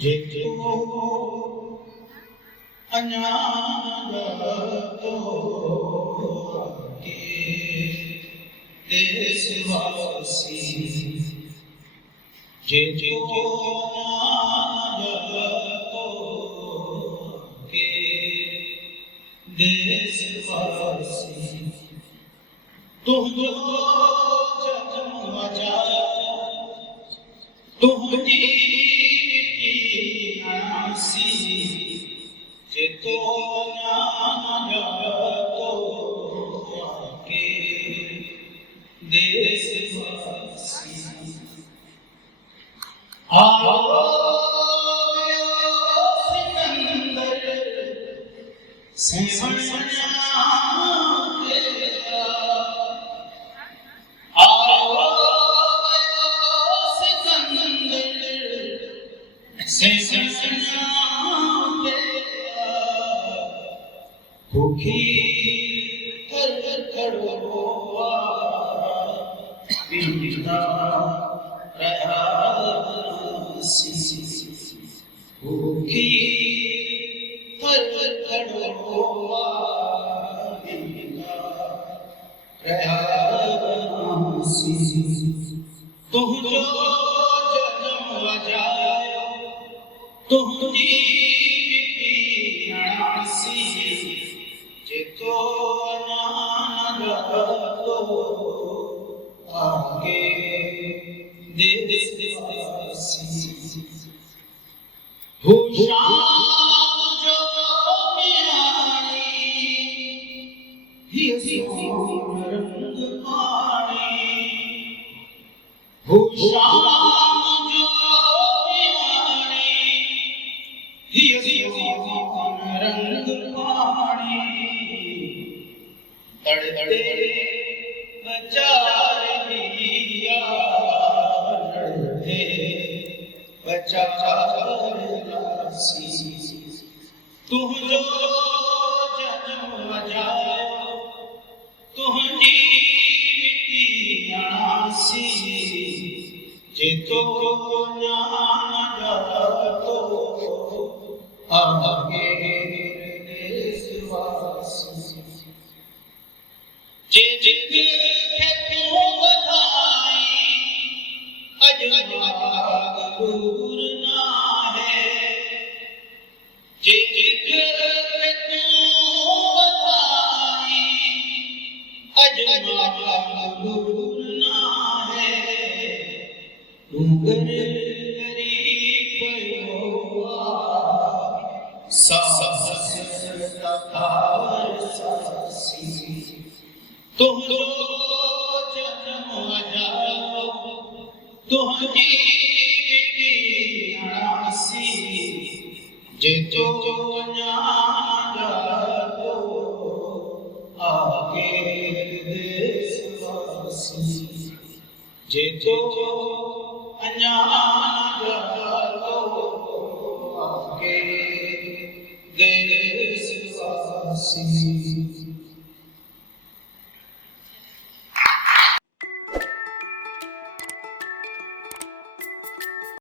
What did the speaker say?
जिको अज्ञानगतो के देशवासी जिको अज्ञानगतो के देशवासी तुम जो जन्म वजाया तुम जी जितो ज्ञानगतो के देशवासी आओ सिकंदर सिमरना तेरा आओ सिकंदर सिमरना भूखी कर कड़वा बिना रहासी भूखी कर कड़वा बिना रहासी तुम जो जन्म वजायो तुम जी जितो ज्ञानगतो आगे देशवासी भूषण जो प्यारी ही रंग पानी भूषण जो प्यारी ही रंग पानी तड़ते बचार लिया लड़ते बचार लासी तुम जो जन्म वजायो तुम जी मिट्टी आसी जितो ज्ञानगतो आगे देशवासी जे जिक्र है तू बताई अजवाग दूर ना है जे जिक्र है तू बताई अजवाग दूर ना है डूंगर गरीब पयोवा सहस्र तार सासी तुम जो जन्म वजायो तुम जी मिट्टी आसी जितो ज्ञानगतो आगे देशवासी जितो अज्ञानगतो आगे देशवासी